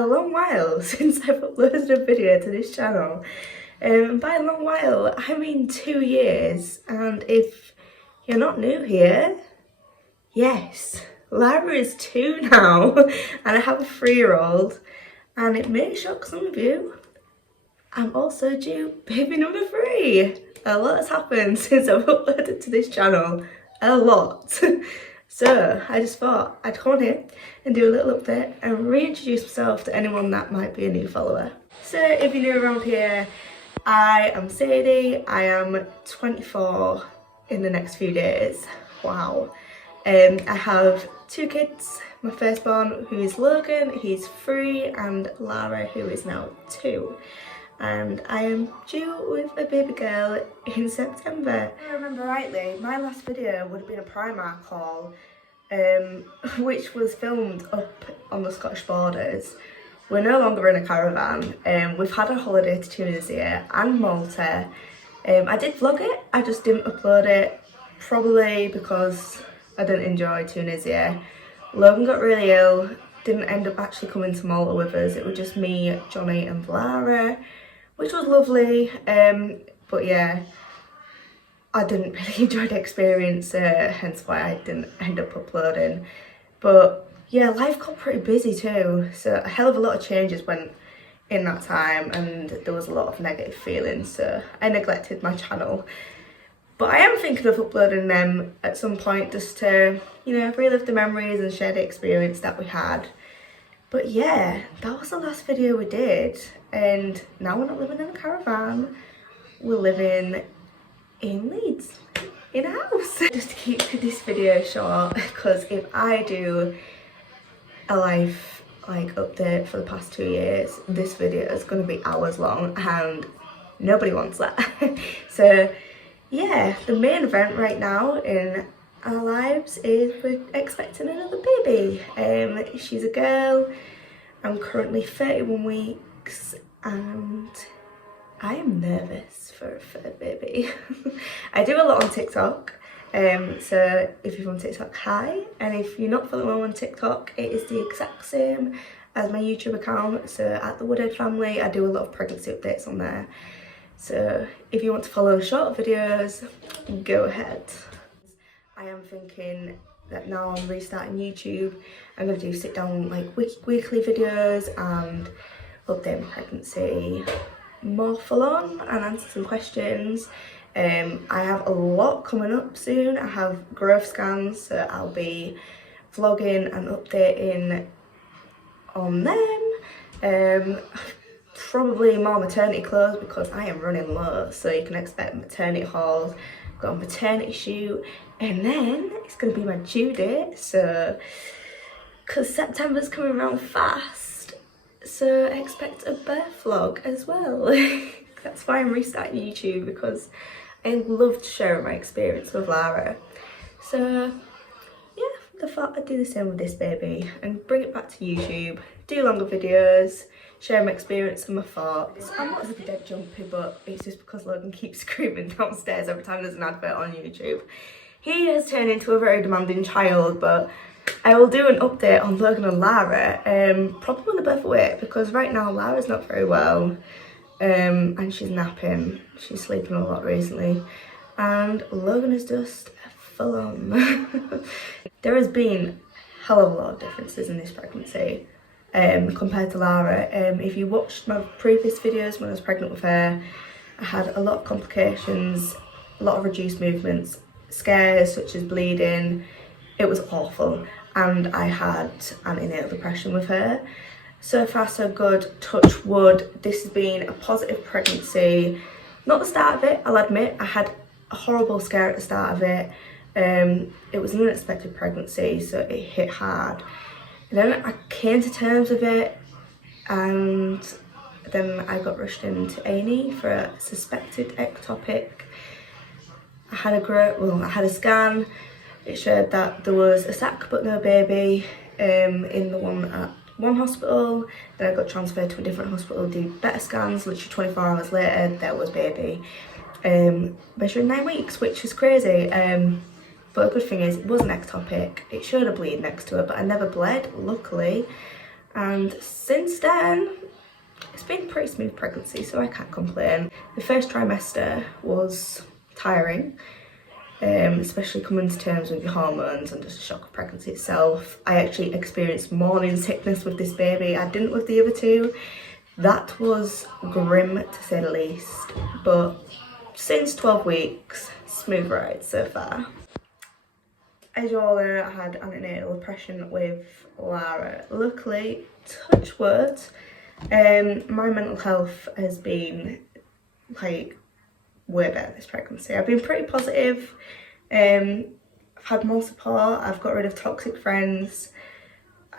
a long while since I've uploaded a video to this channel. By a long while, I mean 2 years. And if you're not new here, yes, Lara is 2 now, and I have a 3-year-old. And it may shock some of you, I'm also due baby number 3. A lot has happened since I've uploaded to this channel. A lot. So I just thought I'd come on here and do a little update and reintroduce myself to anyone that might be a new follower. So if you're new around here, I am Sadie. I am 24 in the next few days. Wow. I have 2 kids. My firstborn, who is Logan, he's 3, and Lara, who is now 2. And I am due with a baby girl in September. If I remember rightly, my last video would have been a Primark haul, which was filmed up on the Scottish borders. We're no longer in a caravan. We've had a holiday to Tunisia and Malta. I did vlog it, I just didn't upload it, probably because I didn't enjoy Tunisia. Logan got really ill, didn't end up actually coming to Malta with us. It was just me, Johnny and Lara, which was lovely, but yeah, I didn't really enjoy the experience, hence why I didn't end up uploading. But yeah, life got pretty busy too, so a hell of a lot of changes went in that time, and there was a lot of negative feelings, so I neglected my channel. But I am thinking of uploading them at some point just to, you know, relive the memories and share the experience that we had. But yeah, that was the last video we did, and now we're not living in a caravan, we're living in Leeds, in a house. Just to keep this video short, because if I do a life like update for the past 2 years, this video is going to be hours long and nobody wants that. So yeah, the main event right now in our lives is we're expecting another baby. She's a girl. I'm currently 31 weeks and I am nervous for a third baby. I do a lot on TikTok, so if you're on TikTok, hi, and if you're not following me on TikTok, it is the exact same as my YouTube account. So at the Woodhead family, I do a lot of pregnancy updates on there. So if you want to follow short videos, go ahead. I am thinking that now I'm restarting YouTube, I'm going to do sit down like weekly videos and update my pregnancy more full on and answer some questions. I have a lot coming up soon. I have growth scans, so I'll be vlogging and updating on them. Probably more maternity clothes because I am running low, so you can expect maternity hauls. Got a maternity shoot, and then it's going to be my due date, so because September's coming around fast, so expect a birth vlog as well. That's why I'm restarting YouTube, because I love sharing my experience with Lara. So yeah, I thought I'd do the same with this baby and bring it back to YouTube, do longer videos, share my experience and my thoughts. I'm not dead jumpy, but it's just because Logan keeps screaming downstairs every time there's an advert on YouTube. He has turned into a very demanding child, but I will do an update on Logan and Lara, probably when they're both awake, because right now Lara's not very well, and she's napping. She's sleeping a lot recently, and Logan is just full on. There has been a hell of a lot of differences in this pregnancy. Compared to Lara. If you watched my previous videos when I was pregnant with her, I had a lot of complications, a lot of reduced movements, scares such as bleeding. It was awful, and I had antenatal depression with her. So far so good, touch wood. This has been a positive pregnancy. Not the start of it, I'll admit. I had a horrible scare at the start of it. It was an unexpected pregnancy, so it hit hard. And then I came to terms with it, and then I got rushed into A&E for a suspected ectopic. I had a scan. It showed that there was a sac but no baby in the one at one hospital. Then I got transferred to a different hospital, did better scans. Literally 24 hours later, there was baby. Measuring 9 weeks, which is crazy. But the good thing is, it was an ectopic. It showed a bleed next to it, but I never bled, luckily. and since then it's been a pretty smooth pregnancy, so I can't complain. The first trimester was tiring, especially coming to terms with your hormones and just the shock of pregnancy itself. I actually experienced morning sickness with this baby. I didn't with the other two. That was grim to say the least, but since 12 weeks, smooth ride so far. As you all know, I had antenatal depression with Lara. Luckily, touch wood, my mental health has been like way better this pregnancy. I've been pretty positive. I've had more support. I've got rid of toxic friends,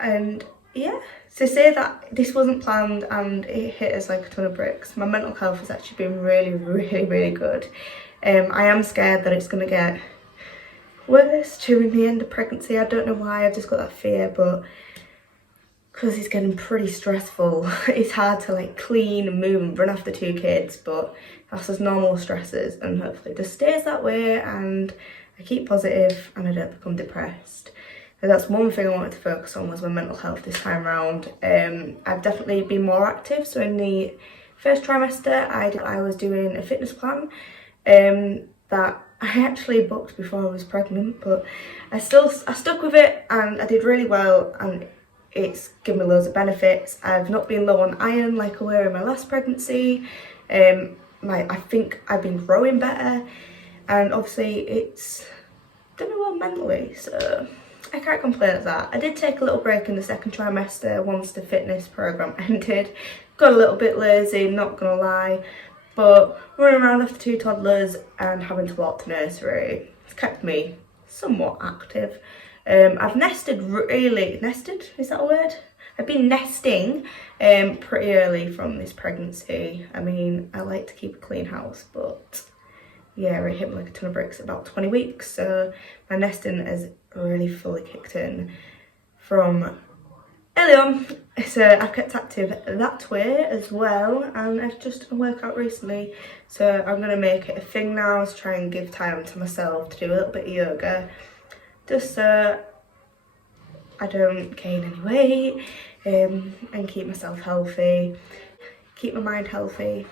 and yeah, to say that this wasn't planned and it hit us like a ton of bricks. My mental health has actually been really good. I am scared that it's going to get worse during the end of pregnancy. I don't know why, I've just got that fear, but because it's getting pretty stressful. It's hard to like clean and move and run after two kids, but that's just normal stresses, and hopefully it just stays that way and I keep positive and I don't become depressed. So that's one thing I wanted to focus on, was my mental health this time around. I've definitely been more active. So in the first trimester I was doing a fitness plan that I actually booked before I was pregnant, but I stuck with it and I did really well, and it's given me loads of benefits. I've not been low on iron like I were in my last pregnancy. I think I've been growing better, and obviously it's done me well mentally, so I can't complain at that. I did take a little break in the second trimester once the fitness program ended. Got a little bit lazy, not gonna lie, but running around after two toddlers and having to walk to nursery, it's kept me somewhat active. I've nested, is that a word? I've been nesting pretty early from this pregnancy. I mean, I like to keep a clean house, but yeah, it hit me like a ton of bricks at about 20 weeks. So my nesting has really fully kicked in from early on. So I've kept active that way as well, and I've just done a workout recently. So I'm gonna make it a thing now to try and give time to myself to do a little bit of yoga, just so I don't gain any weight, and keep myself healthy, keep my mind healthy,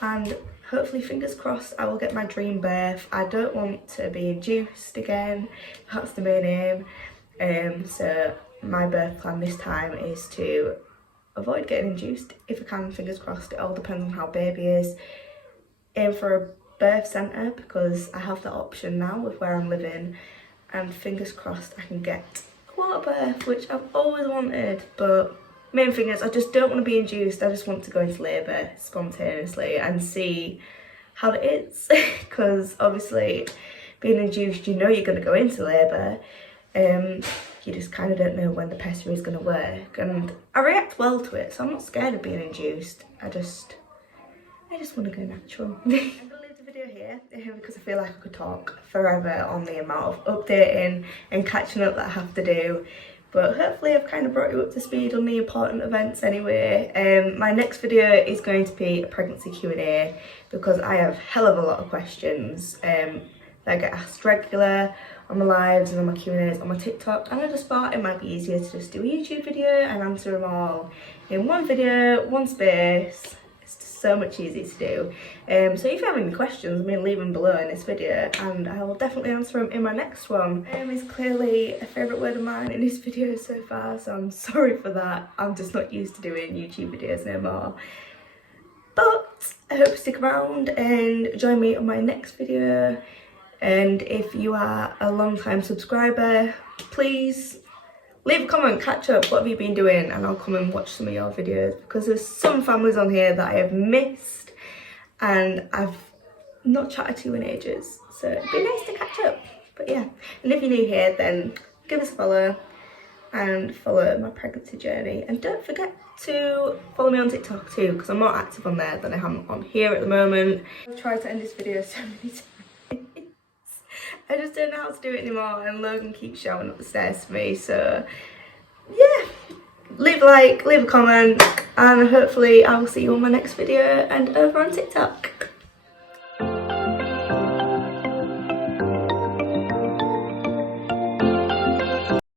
and hopefully, fingers crossed, I will get my dream birth. I don't want to be induced again, that's the main aim. So my birth plan this time is to avoid getting induced if I can, fingers crossed. It all depends on how baby is. Aim for a birth centre because I have that option now with where I'm living, and fingers crossed I can get a water birth, which I've always wanted. But main thing is I just don't want to be induced. I just want to go into labour spontaneously and see how it is, because obviously being induced, you know you're going to go into labour, you just kind of don't know when the pessary is going to work, and I react well to it, so I'm not scared of being induced. I just want to go natural. I'm going to leave the video here because I feel like I could talk forever on the amount of updating and catching up that I have to do. But hopefully I've kind of brought you up to speed on the important events anyway. My next video is going to be a pregnancy Q&A because I have hell of a lot of questions that I get asked regular on my lives and on my Q&As on my TikTok, and I just thought it might be easier to just do a YouTube video and answer them all in one video, one space. It's just so much easier to do. So if you have any questions, leave them below in this video and I will definitely answer them in my next one. Is clearly a favourite word of mine in this video so far, so I'm sorry for that. I'm just not used to doing YouTube videos no more. But I hope you stick around and join me on my next video. And if you are a long time subscriber, please leave a comment, catch up, what have you been doing, and I'll come and watch some of your videos, because there's some families on here that I have missed and I've not chatted to in ages, so it'd be nice to catch up. But yeah, and if you're new here, then give us a follow and follow my pregnancy journey, and don't forget to follow me on TikTok too, because I'm more active on there than I am on here at the moment. I've tried to end this video so many times. I just don't know how to do it anymore, and Logan keeps showing up the stairs for me, so yeah, leave a like, leave a comment, and hopefully I will see you on my next video and over on TikTok.